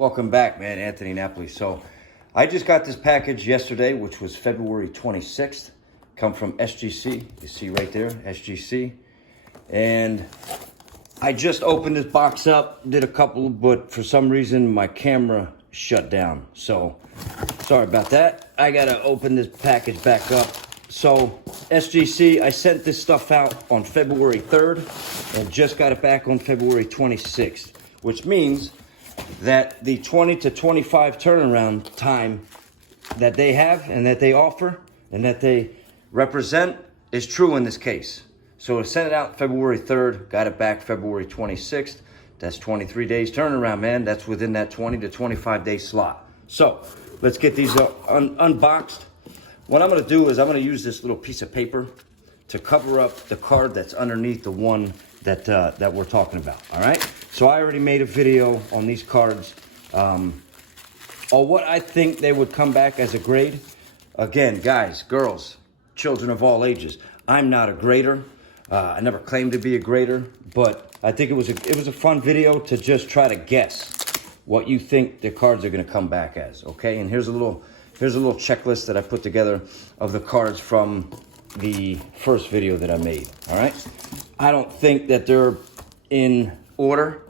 Welcome back, man. Anthony Napoli. So I just got this package yesterday, which was February 26th. Come from SGC. You see right there, SGC. And I just opened this box up, did a couple, but for some reason my camera shut down. So sorry about that. I gotta open this package back up. So SGC, I sent this stuff out on February 3rd and just got it back on February 26th, which means that the 20 to 25 turnaround time that they have and that they offer and that they represent is true in this case. So I sent it out February 3rd, got it back February 26th. That's 23 days turnaround, man. That's within that 20 to 25 day slot. So let's get these unboxed. What I'm gonna do is I'm gonna use this little piece of paper to cover up the card that's underneath the one that we're talking about, all right? So I already made a video on these cards on what I think they would come back as a grade. Again, guys, girls, children of all ages, I'm not a grader. I never claimed to be a grader, but I think it was a fun video to just try to guess what you think the cards are gonna come back as, okay? And here's a little checklist that I put together of the cards from the first video that I made, all right? I don't think that they're in order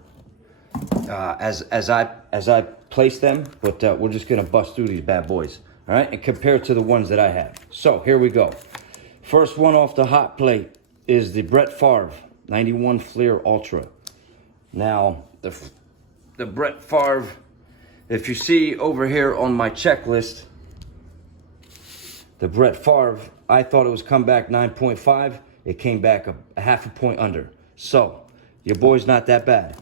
as I place them, but we're just gonna bust through these bad boys, all right? And compare it to the ones that I have. So here we go. First one off the hot plate is the Brett Favre 91 Fleer Ultra. Now, the Brett Favre, if you see over here on my checklist, the Brett Favre, I thought it was come back 9.5. It came back a half a point under. So your boy's not that bad.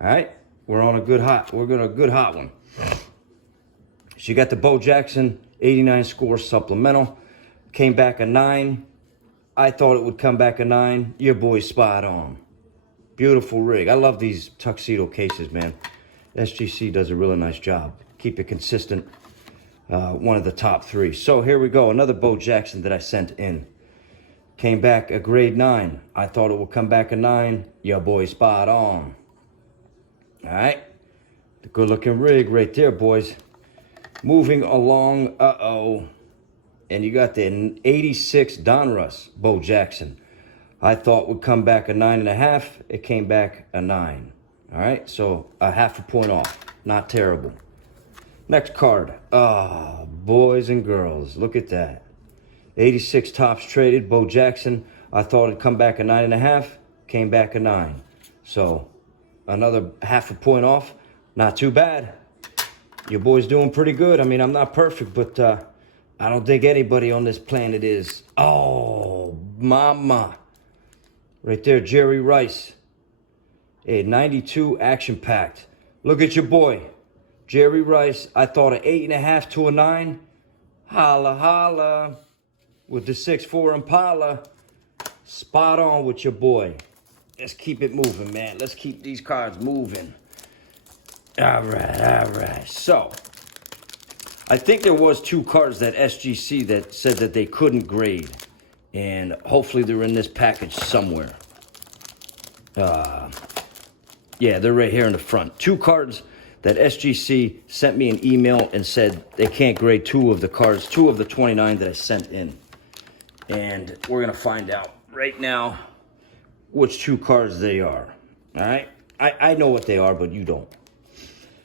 All right, we're on a good hot one. She got the Bo Jackson 89 score supplemental. Came back a 9. I thought it would come back a 9. Your boy's spot on. Beautiful rig. I love these tuxedo cases, man. SGC does a really nice job. Keep it consistent. One of the top 3. So here we go. Another Bo Jackson that I sent in. Came back a grade 9. I thought it would come back a 9. Your boy spot on. All right. The good looking rig right there, boys. Moving along. And you got the 86 Donruss Bo Jackson. I thought would come back a 9.5. It came back a 9. All right. So a half a point off. Not terrible. Next card. Oh, boys and girls. Look at that. 86 Topps Traded Bo Jackson. I thought it'd come back a 9.5. Came back a 9. So another half a point off. Not too bad. Your boy's doing pretty good. I mean, I'm not perfect, but I don't think anybody on this planet is. Oh, mama. Right there, Jerry Rice. A 92 action packed. Look at your boy. Jerry Rice. I thought an 8.5 to a 9. Holla, holla. With the 6'4 Impala, spot on with your boy. Let's keep it moving, man. Let's keep these cards moving. All right. So, I think there was 2 cards that SGC that said that they couldn't grade. And hopefully they're in this package somewhere. Yeah, they're right here in the front. 2 cards that SGC sent me an email and said they can't grade 2 of the cards, 2 of the 29 that I sent in. And we're going to find out right now which 2 cards they are. All right? I know what they are, but you don't.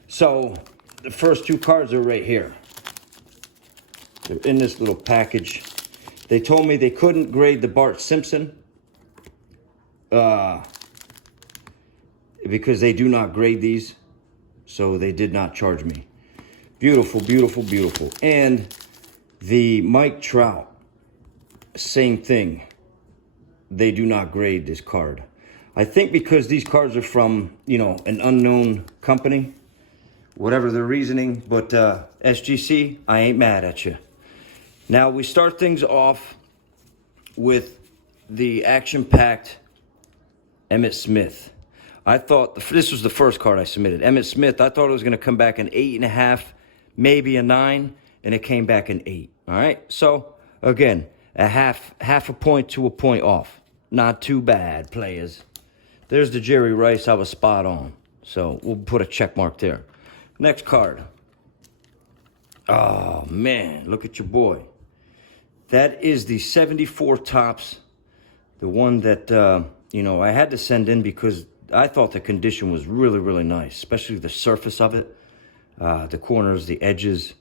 So the first 2 cards are right here. They're in this little package. They told me they couldn't grade the Bart Simpson because they do not grade these. So they did not charge me. Beautiful, beautiful, beautiful. And the Mike Trout. Same thing. They do not grade this card. I think because these cards are from, an unknown company, whatever the reasoning, but SGC, I ain't mad at you. Now we start things off with the action-packed Emmett Smith. I thought this was the first card I submitted. Emmett Smith, I thought it was going to come back an 8.5, maybe a 9, and it came back an 8. All right, so again, a half a point to a point off. Not too bad, players. There's the Jerry Rice. I was spot on. So we'll put a check mark there. Next card. Oh, man, look at your boy. That is the 74 Topps. The one that, I had to send in because I thought the condition was really, really nice, especially the surface of it, the corners, the edges,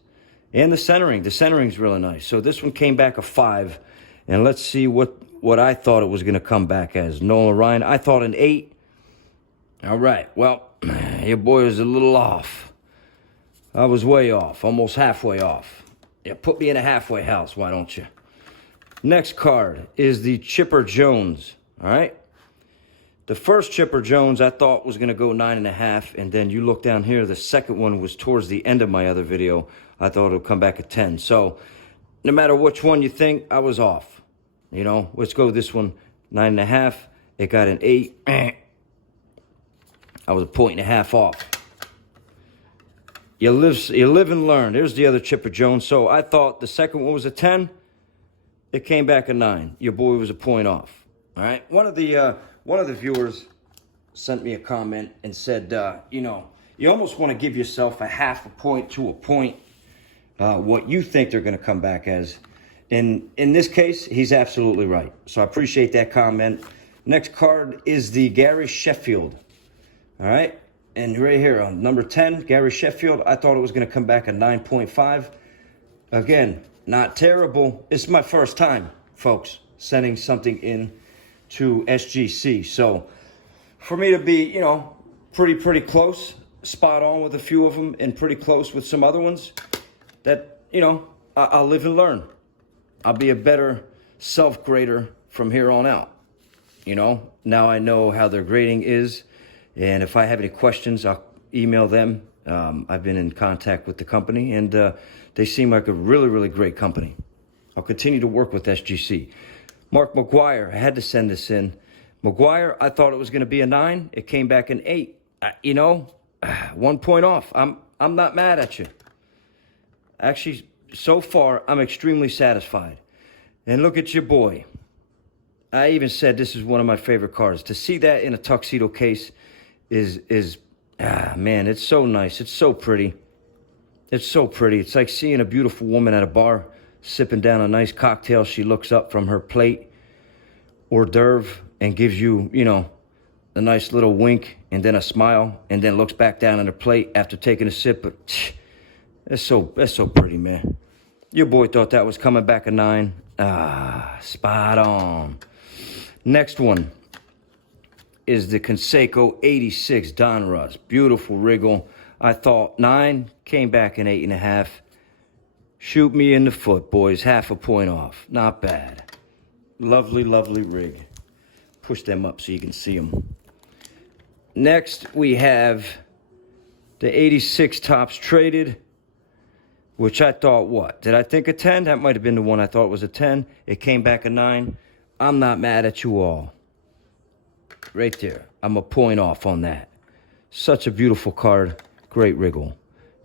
and the centering. The centering's really nice. So this one came back a 5, and let's see what I thought it was going to come back as. Nolan Ryan, I thought an 8. All right, well, your boy was a little off. I was way off, almost halfway off. Yeah, put me in a halfway house, why don't you? Next card is the Chipper Jones, all right? The first Chipper Jones I thought was going to go 9.5, and then you look down here, the second one was towards the end of my other video. I thought it would come back at 10. So no matter which one you think, I was off. Let's go with this one, 9.5. It got an 8. I was a 1.5 off. You live and learn. There's the other Chipper Jones. So I thought the second one was a 10. It came back a 9. Your boy was a point off. All right. One of the viewers sent me a comment and said, you almost want to give yourself a half a point to a point, what you think they're going to come back as. And in this case, he's absolutely right. So I appreciate that comment. Next card is the Gary Sheffield. All right. And right here on number 10, Gary Sheffield, I thought it was going to come back a 9.5. Again, not terrible. It's my first time, folks, sending something in to SGC. So for me to be, pretty close, spot on with a few of them and pretty close with some other ones, that, I'll live and learn. I'll be a better self-grader from here on out. Now I know how their grading is. And if I have any questions, I'll email them. I've been in contact with the company, and they seem like a really, really great company. I'll continue to work with SGC. Mark McGuire, I had to send this in. McGuire, I thought it was going to be a 9. It came back an 8. 1 point off. I'm not mad at you. Actually, so far, I'm extremely satisfied. And look at your boy. I even said this is one of my favorite cards. To see that in a tuxedo case is man, it's so nice. It's so pretty. It's so pretty. It's like seeing a beautiful woman at a bar sipping down a nice cocktail. She looks up from her plate hors d'oeuvre and gives you, a nice little wink and then a smile, and then looks back down on her plate after taking a sip. But that's so pretty, man. Your boy thought that was coming back a 9. Spot on. Next one is the Conseco 86 Donruss. Beautiful wriggle. I thought 9, came back an 8.5. Shoot me in the foot, boys. Half a point off. Not bad. Lovely, lovely rig. Push them up so you can see them. Next, we have the 86 Topps Traded, which I thought, what? Did I think a 10? That might have been the one I thought was a 10. It came back a 9. I'm not mad at you all. Right there. I'm a point off on that. Such a beautiful card. Great wriggle.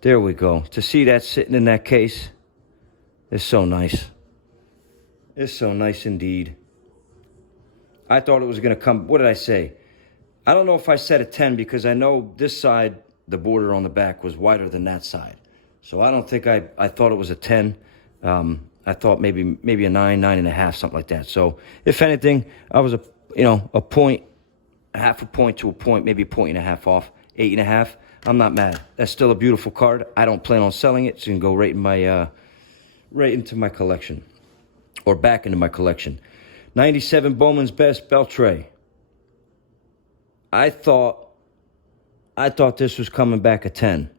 There we go. To see that sitting in that case is so nice. It's so nice indeed. I thought it was going to come. What did I say? I don't know if I said a 10 because I know this side, the border on the back, was wider than that side. So I don't think I thought it was a 10. I thought maybe a 9, 9.5, something like that. So if anything, I was a point, half a point to a point, maybe a 1.5 off, 8.5. I'm not mad. That's still a beautiful card. I don't plan on selling it. So you can go right in my right into my collection, or back into my collection. 97 Bowman's Best Beltray. I thought this was coming back a 10.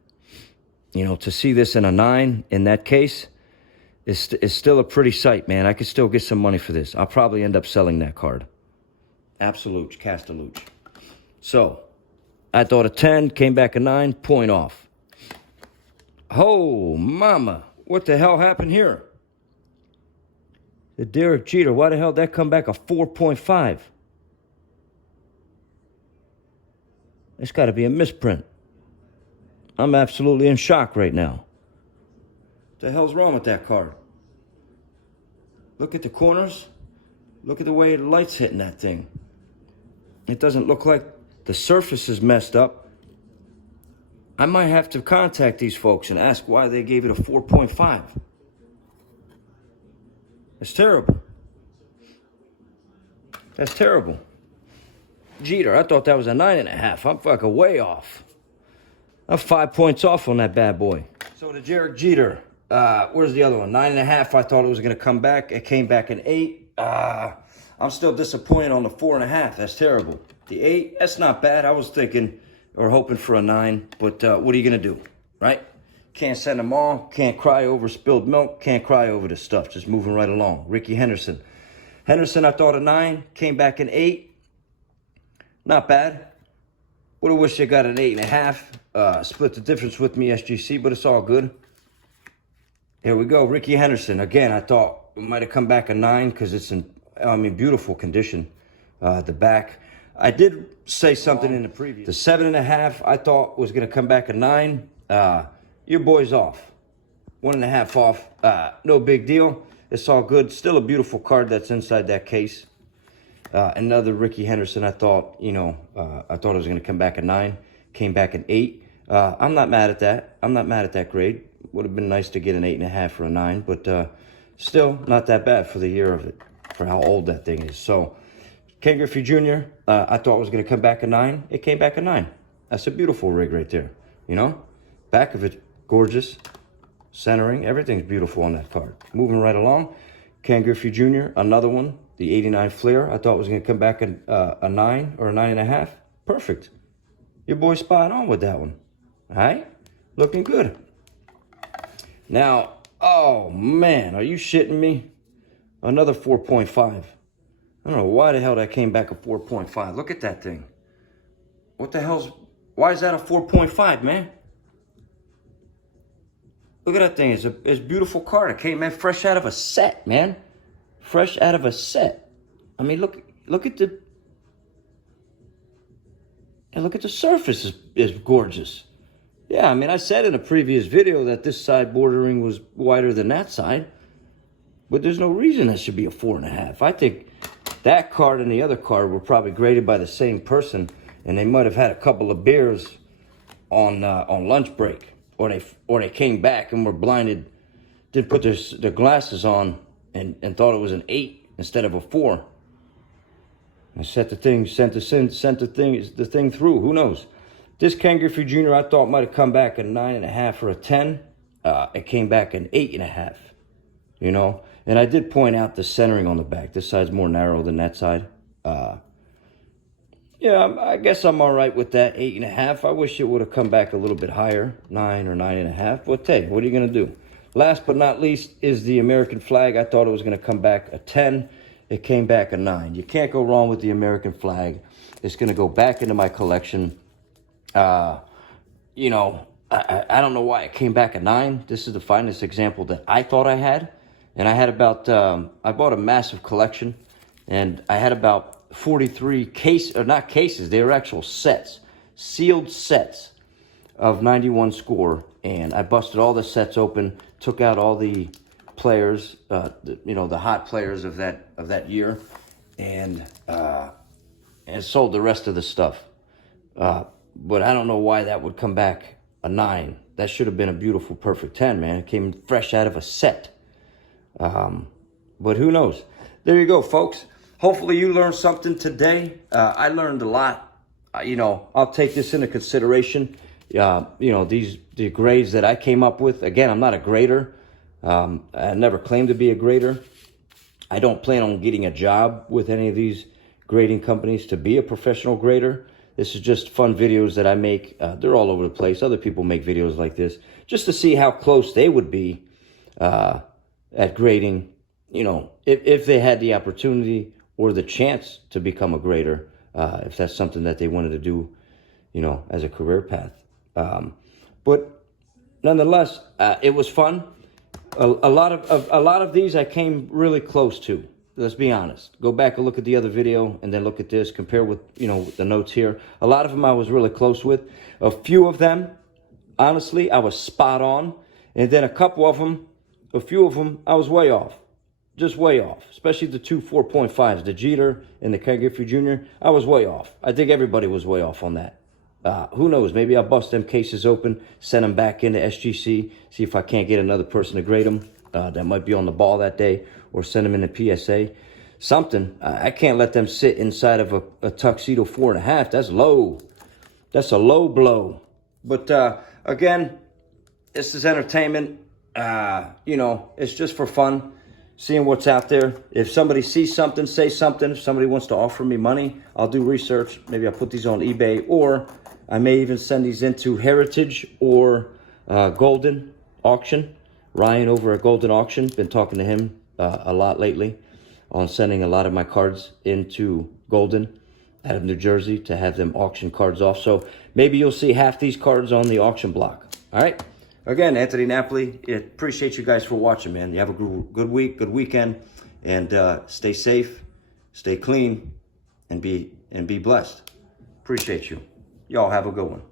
To see this in a 9 in that case is still a pretty sight, man. I could still get some money for this. I'll probably end up selling that card. Absolute Castellucci. So, I thought a 10, came back a 9, point off. Oh, mama. What the hell happened here? The Derek Jeter, why the hell did that come back a 4.5? It's got to be a misprint. I'm absolutely in shock right now. What the hell's wrong with that card? Look at the corners. Look at the way the light's hitting that thing. It doesn't look like the surface is messed up. I might have to contact these folks and ask why they gave it a 4.5. That's terrible. That's terrible. Jeter, I thought that was a 9.5. I'm fucking way off. I'm 5 points off on that bad boy. So the Derek Jeter, where's the other one? 9.5. I thought it was going to come back. It came back an 8. I'm still disappointed on the 4.5. That's terrible. The 8, that's not bad. I was thinking or hoping for a 9. But what are you going to do, right? Can't send them all. Can't cry over spilled milk. Can't cry over the stuff. Just moving right along. Ricky Henderson. Henderson, I thought a 9. Came back an 8. Not bad. Would have wished I got an 8.5. Split the difference with me, SGC, but it's all good. Here we go. Ricky Henderson. Again, I thought it might have come back a 9 because it's in, beautiful condition. The back. I did say something in the previous. The 7.5, I thought was going to come back a 9. Your boy's off. 1.5 off. No big deal. It's all good. Still a beautiful card that's inside that case. Another Ricky Henderson, I thought, I thought it was going to come back a 9. Came back an 8. I'm not mad at that. I'm not mad at that grade. Would have been nice to get an 8.5 or a 9, but still not that bad for the year of it, for how old that thing is. So, Ken Griffey Jr., I thought was going to come back a 9. It came back a 9. That's a beautiful rig right there, Back of it, gorgeous. Centering, everything's beautiful on that card. Moving right along. Ken Griffey Jr., another one. The 89 Flair, I thought was going to come back a 9 or a 9.5. Perfect. Your boy spot on with that one. All right? Looking good. Now, oh, man, are you shitting me? Another 4.5. I don't know why the hell that came back a 4.5. Look at that thing. What the hell's... Why is that a 4.5, man? Look at that thing. It's a beautiful card. It came, man, fresh out of a set, man. Fresh out of a set. I mean, look at the... And look at the surface is gorgeous. Yeah, I mean, I said in a previous video that this side bordering was wider than that side. But there's no reason that should be a 4.5. I think that card and the other card were probably graded by the same person. And they might have had a couple of beers on lunch break. Or they came back and were blinded, didn't put their glasses on and thought it was an 8 instead of a 4. And sent the thing through. Who knows? This Ken Griffey Jr. I thought might have come back a 9.5 or a 10. It came back an 8.5. And I did point out the centering on the back. This side's more narrow than that side. Yeah, I guess I'm all right with that 8.5. I wish it would have come back a little bit higher, 9 or 9.5. But hey, what are you going to do? Last but not least is the American flag. I thought it was going to come back a 10. It came back a 9. You can't go wrong with the American flag. It's going to go back into my collection. I don't know why it came back a 9. This is the finest example that I thought I had. And I had about, I bought a massive collection. And I had about 43 not cases, they were actual sets, sealed sets of 91 score. And I busted all the sets open, took out all the players, the hot players of that year, and sold the rest of the stuff. But I don't know why that would come back a 9. That should have been a beautiful, perfect 10, man. It came fresh out of a set. But who knows? There you go, folks. Hopefully you learned something today. I learned a lot. I'll take this into consideration. The grades that I came up with. Again, I'm not a grader. I never claimed to be a grader. I don't plan on getting a job with any of these grading companies to be a professional grader. This is just fun videos that I make. They're all over the place. Other people make videos like this just to see how close they would be at grading, if they had the opportunity or the chance to become a grader, if that's something that they wanted to do, as a career path. But nonetheless, it was fun. A lot of these I came really close to. Let's be honest. Go back and look at the other video and then look at this. Compare with, the notes here. A lot of them I was really close with. A few of them, honestly, I was spot on. And then a few of them, I was way off. Just way off. Especially the two 4.5s, the Jeter and the Ken Griffey Jr. I was way off. I think everybody was way off on that. Who knows? Maybe I'll bust them cases open, send them back into SGC, see if I can't get another person to grade them that might be on the ball that day, or send them in a PSA. Something. I can't let them sit inside of a tuxedo 4.5. That's low. That's a low blow. But again, this is entertainment. You know, it's just for fun, seeing what's out there. If somebody sees something, say something. If somebody wants to offer me money, I'll do research. Maybe I'll put these on eBay, or I may even send these into Heritage or Golden Auction. Ryan over at Golden Auction, been talking to him a lot lately on sending a lot of my cards into Golden out of New Jersey to have them auction cards off. So maybe you'll see half these cards on the auction block. All right. Again, Anthony Napoli, appreciate you guys for watching, man. You have a good week, good weekend, and stay safe, stay clean, and be blessed. Appreciate you. Y'all have a good one.